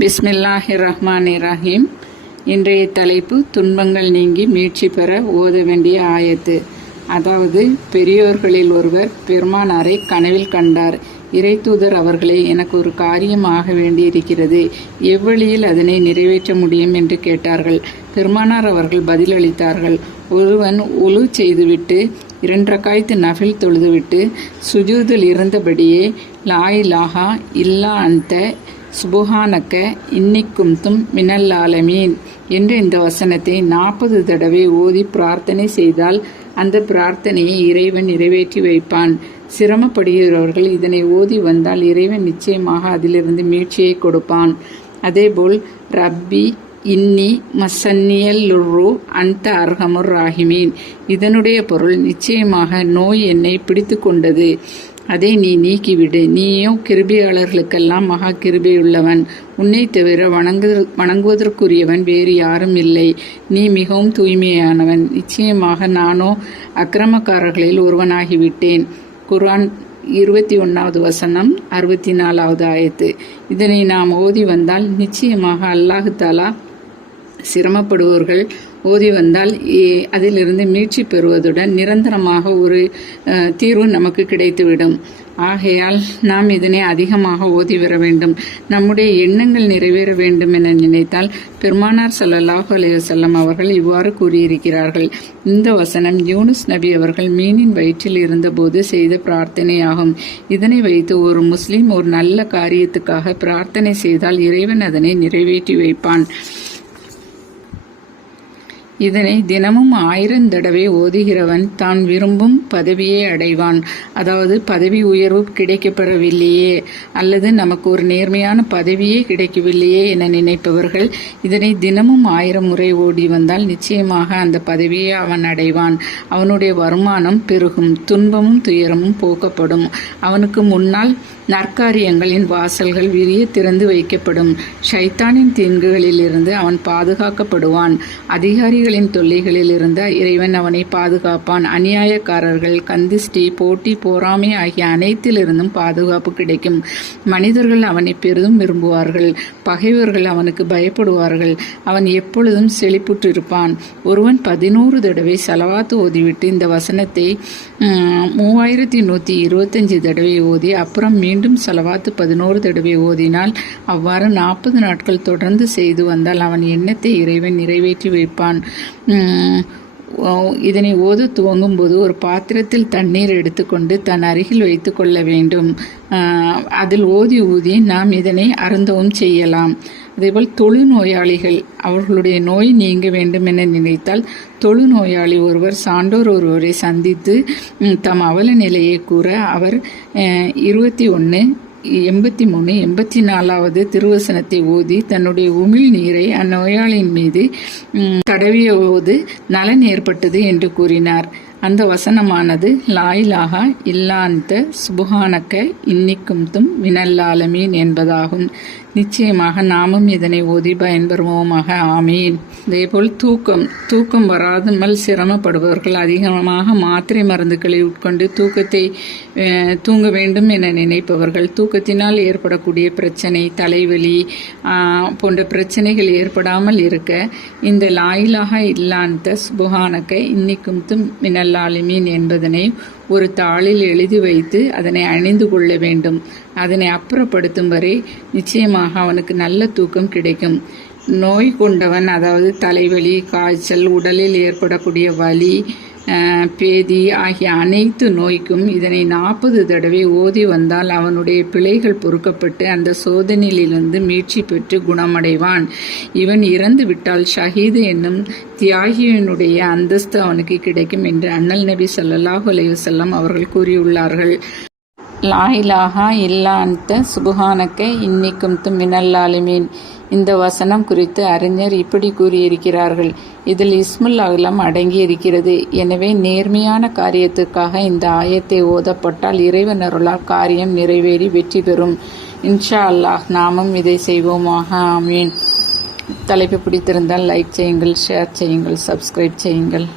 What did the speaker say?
பிஸ்மில்லாஹிர்ரஹ்மானிர்ரஹீம். இன்றைய தலைப்பு துன்பங்கள் நீங்கி மீட்சி பெற ஓத வேண்டிய ஆயத்து. அதாவது, பெரியோர்களில் ஒருவர் பெருமானாரை கனவில் கண்டார். இறைத்தூதர் அவர்களே, எனக்கு ஒரு காரியம் ஆக வேண்டியிருக்கிறது, எவ்வழியில் அதனை நிறைவேற்ற முடியும் என்று கேட்டார்கள். பெருமானார் அவர்கள் பதிலளித்தார்கள், ஒருவன் உலு செய்துவிட்டு 2 ரக்காய்த்து நஃபில் தொழுதுவிட்டு சுஜூதில் இருந்தபடியே லா இலாஹா இல்லா அன்த சுபஹானக்க இன்னிக்கும்தும் மினல் ஆலமீன் என்ற இந்த வசனத்தை 40 தடவை ஓதி பிரார்த்தனை செய்தால் அந்த பிரார்த்தனையை இறைவன் நிறைவேற்றி வைப்பான். சிரமப்படுகிறவர்கள் இதனை ஓதி வந்தால் இறைவன் நிச்சயமாக அதிலிருந்து மீட்சியை கொடுப்பான். அதேபோல் ரப்பி இன்னி மசன்னியல் லுர்ரு அந்த அர்ஹமுர் ராஹிமீன், இதனுடைய பொருள் நிச்சயமாக நோய் என்னை பிடித்து கொண்டது, அதை நீ நீக்கிவிடு, நீயோ கிருபையாளர்களுக்கெல்லாம் மகா கிருபையுள்ளவன், உன்னை தவிர வணங்குவதற்குரியவன் வேறு யாரும் இல்லை, நீ மிகவும் தூய்மையானவன், நிச்சயமாக நானோ அக்கிரமக்காரர்களில் ஒருவனாகிவிட்டேன். குர்ஆன் 21வது வசனம் 64வது ஆயத்து. இதனை நாம் ஓதி வந்தால் நிச்சயமாக அல்லாஹ் தஆலா சிரமப்படுபவர்கள் ஓதி வந்தால் அதிலிருந்து மீட்சி பெறுவதுடன் நிரந்தரமாக ஒரு தீர்வு நமக்கு கிடைத்துவிடும். ஆகையால் நாம் இதனை அதிகமாக ஓதி வர வேண்டும். நம்முடைய எண்ணங்கள் நிறைவேற வேண்டும் என நினைத்தால் பெருமானார் ஸல்லல்லாஹு அலைஹி வஸல்லம் அவர்கள் இவ்வாறு கூறியிருக்கிறார்கள். இந்த வசனம் யூனுஸ் நபி அவர்கள் மீனின் வயிற்றில் இருந்தபோது செய்த பிரார்த்தனையாகும். இதனை வைத்து ஒரு முஸ்லிம் ஒரு நல்ல காரியத்துக்காக பிரார்த்தனை செய்தால் இறைவன் அதனை நிறைவேற்றி வைப்பான். இதனை தினமும் 1000 தடவை ஓதுகிறவன் தான் விரும்பும் பதவியை அடைவான். அதாவது, பதவி உயர்வு கிடைக்கப்பெறவில்லையே அல்லது நமக்கு ஒரு நேர்மையான பதவியே கிடைக்கவில்லையே என நினைப்பவர்கள் இதனை தினமும் 1000 முறை ஓடி வந்தால் நிச்சயமாக அந்த பதவியை அவன் அடைவான். அவனுடைய வருமானம் பெருகும், துன்பமும் துயரமும் போக்கப்படும். அவனுக்கு முன்னால் நற்காரியங்களின் வாசல்கள் விரிய திறந்து வைக்கப்படும். ஷைத்தானின் தீங்குகளிலிருந்து அவன் பாதுகாக்கப்படுவான். அதிகாரிகளின் தொல்லைகளில் இருந்து இறைவன் அவனை பாதுகாப்பான். அநியாயக்காரர்கள், கந்திஷ்டி, போட்டி, பொறாமை ஆகிய அனைத்திலிருந்தும் பாதுகாப்பு கிடைக்கும். மனிதர்கள் அவனை பெரிதும் விரும்புவார்கள், பகைவர்கள் அவனுக்கு பயப்படுவார்கள். அவன் எப்பொழுதும் செழிப்புற்றிருப்பான். ஒருவன் 11 தடவை ஸலவாத் ஓதிவிட்டு இந்த வசனத்தை 3125 தடவை ஓதி அப்புறம் மீண்டும் ஸலவாத் 11 தடவை ஓதினால், அவ்வாறு 40 நாட்கள் தொடர்ந்து செய்து வந்தால் அவன் எண்ணத்தை இறைவன் நிறைவேற்றி வைப்பான். இதனை ஓத துவங்கும் போது ஒரு பாத்திரத்தில் தண்ணீர் எடுத்துக்கொண்டு தன் அருகில் வைத்து கொள்ள வேண்டும். அதில் ஊதி நாம் இதனை அருந்தவும் செய்யலாம். அதேபோல் தொழுநோயாளிகள் அவர்களுடைய நோய் நீங்க வேண்டும் என நினைத்தால் தொழுநோயாளி ஒருவர் சான்றோர் ஒருவரை சந்தித்து தம் அவல நிலையை கூற அவர் 21, 83, 84வது திருவசனத்தை ஓதி தன்னுடைய உமிழ் நீரை அந்நோயாளியின் மீது தடவிய போது நலன் ஏற்பட்டது என்று கூறினார். அந்த வசனமானது லா இலாஹா இல்லா அன்த சுப்ஹானக்க இன்னிக்கும்தும் மினல் ஆலமீன் என்பதாகும். நிச்சயமாக நாமும் இதனை ஓதி பயன்பெறுவோமாக. ஆமீன். அதேபோல் தூக்கம் வராமல் சிரமப்படுபவர்கள் அதிகமாக மாத்திரை மருந்துகளை உட்கொண்டு தூங்க வேண்டும் என நினைப்பவர்கள், தூக்கத்தினால் ஏற்படக்கூடிய பிரச்சனை, தலைவலி போன்ற பிரச்சனைகள் ஏற்படாமல் இருக்க இந்த லா இலாஹா இல்லா அன்த சுப்ஹானக்க இன்னிக்கும்தும் மினல் ஆலமீன் என்பதனை ஒரு தாளில் எழுதி வைத்து அதனை அணிந்து கொள்ள வேண்டும். அதனை அப்புறப்படுத்தும் வரை நிச்சயமாக அவனுக்கு நல்ல தூக்கம் கிடைக்கும். நோய் கொண்டவன், அதாவது தலைவலி, காய்ச்சல், உடலில் ஏற்படக்கூடிய வலி, பேதி ஆகிய அனைத்து நோய்க்கும் இதனை 40 தடவை ஓதி வந்தால் அவனுடைய பிழைகள் பொறுக்கப்பட்டு அந்த சோதனையிலிருந்து மீட்சி பெற்று குணமடைவான். இவன் இறந்து விட்டால் ஷஹீது என்னும் தியாகியினுடைய அந்தஸ்து அவனுக்கு கிடைக்கும் என்று அண்ணல் நபி ஸல்லல்லாஹு அலைஹி வஸல்லம் அவர்கள் கூறியுள்ளார்கள். லா இலாஹா இல்லா அன்த சுப்ஹானக்க இன்னிக்கும்தும் மினல் ஆலமீன். இந்த வசனம் குறித்து அறிஞர் இப்படி கூறியிருக்கிறார்கள், இதில் இஸ்முல் அலம் அடங்கியிருக்கிறது. எனவே நேர்மையான காரியத்துக்காக இந்த ஆயத்தை ஓதப்பட்டால் இறைவன் அருளால் காரியம் நிறைவேறி வெற்றி பெறும். இன்ஷா அல்லாஹ் நாமும் இதை செய்வோமாக. ஆமீன். தலைப்பு பிடித்திருந்தால் லைக் செய்யுங்கள், ஷேர் செய்யுங்கள், சப்ஸ்கிரைப் செய்யுங்கள்.